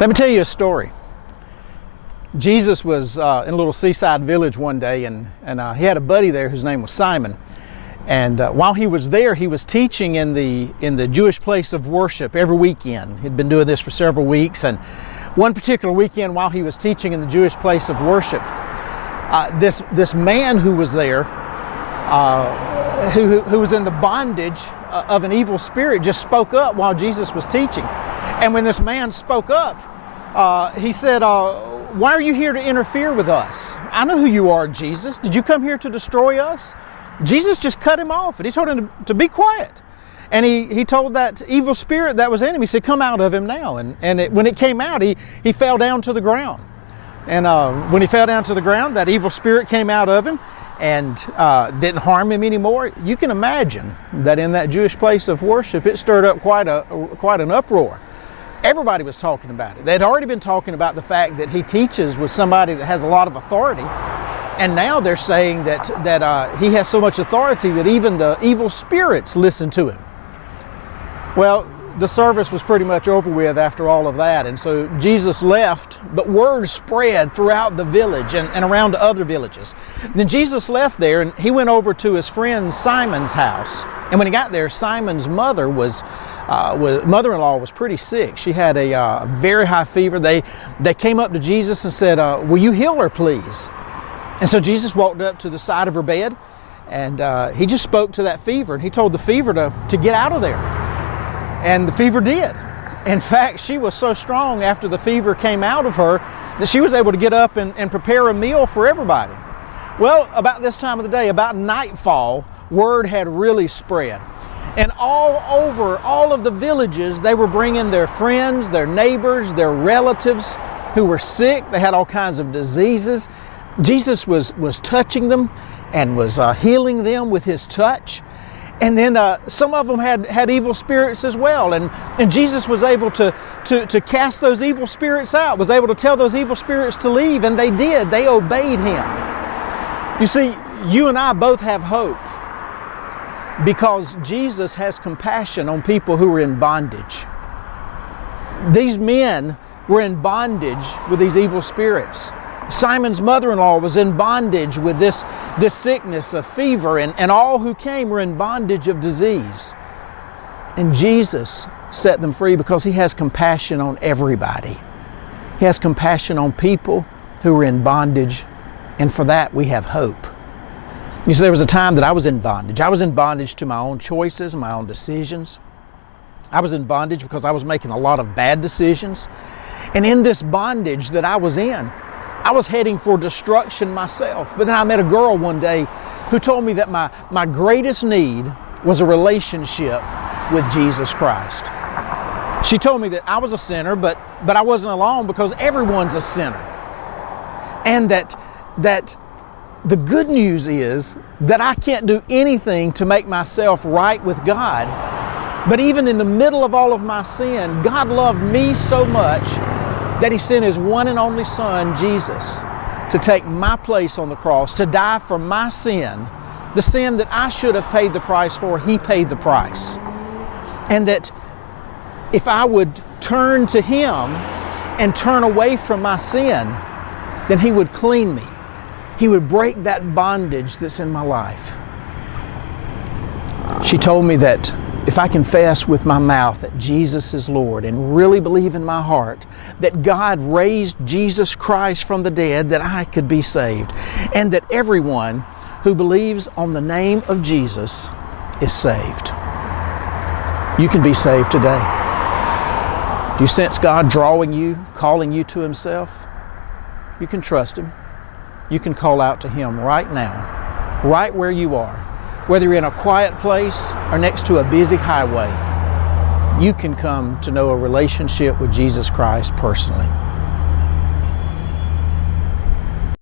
Let me tell you a story. Jesus was in a little seaside village one day, and he had a buddy there whose name was Simon. And while he was there, he was teaching in the Jewish place of worship every weekend. He'd been doing this for several weeks, and one particular weekend while he was teaching in the Jewish place of worship, this man who was there, who was in the bondage of an evil spirit, just spoke up while Jesus was teaching. And when this man spoke up, he said, "Why are you here to interfere with us? I know who you are, Jesus. Did you come here to destroy us?" Jesus just cut him off, and he told him to be quiet. And he told that evil spirit that was in him, he said, "Come out of him now." And when it came out, he fell down to the ground. And when he fell down to the ground, that evil spirit came out of him and didn't harm him anymore. You can imagine that in that Jewish place of worship, it stirred up quite an uproar. Everybody was talking about it. They'd already been talking about the fact that he teaches with somebody that has a lot of authority. And now they're saying that he has so much authority that even the evil spirits listen to him. Well, the service was pretty much over with after all of that. And so Jesus left, but word spread throughout the village and around to other villages. Then Jesus left there and he went over to his friend Simon's house. And when he got there, Simon's mother-in-law was pretty sick. She had a very high fever. They came up to Jesus and said, "Will you heal her, please?" And so Jesus walked up to the side of her bed, and he just spoke to that fever, and he told the fever to get out of there. And the fever did. In fact, she was so strong after the fever came out of her that she was able to get up and prepare a meal for everybody. Well, about this time of the day, about nightfall, word had really spread. And all over all of the villages, they were bringing their friends, their neighbors, their relatives who were sick. They had all kinds of diseases. Jesus was touching them and was healing them with his touch. And then some of them had evil spirits as well. And Jesus was able to cast those evil spirits out, was able to tell those evil spirits to leave, and they did. They obeyed him. You see, you and I both have hope because Jesus has compassion on people who are in bondage. These men were in bondage with these evil spirits. Simon's mother-in-law was in bondage with this sickness of fever, and all who came were in bondage of disease. And Jesus set them free because he has compassion on everybody. He has compassion on people who are in bondage, and for that we have hope. You see, there was a time that I was in bondage. I was in bondage to my own choices and my own decisions. I was in bondage because I was making a lot of bad decisions. And in this bondage that I was in, I was heading for destruction myself. But then I met a girl one day who told me that my greatest need was a relationship with Jesus Christ. She told me that I was a sinner, but I wasn't alone because everyone's a sinner. And that the good news is that I can't do anything to make myself right with God. But even in the middle of all of my sin, God loved me so much that he sent his one and only Son, Jesus, to take my place on the cross, to die for my sin, the sin that I should have paid the price for. He paid the price. And that if I would turn to him and turn away from my sin, then he would clean me. He would break that bondage that's in my life. She told me that if I confess with my mouth that Jesus is Lord and really believe in my heart that God raised Jesus Christ from the dead, that I could be saved, and that everyone who believes on the name of Jesus is saved. You can be saved today. Do you sense God drawing you, calling you to himself? You can trust him. You can call out to him right now, right where you are. Whether you're in a quiet place or next to a busy highway, you can come to know a relationship with Jesus Christ personally.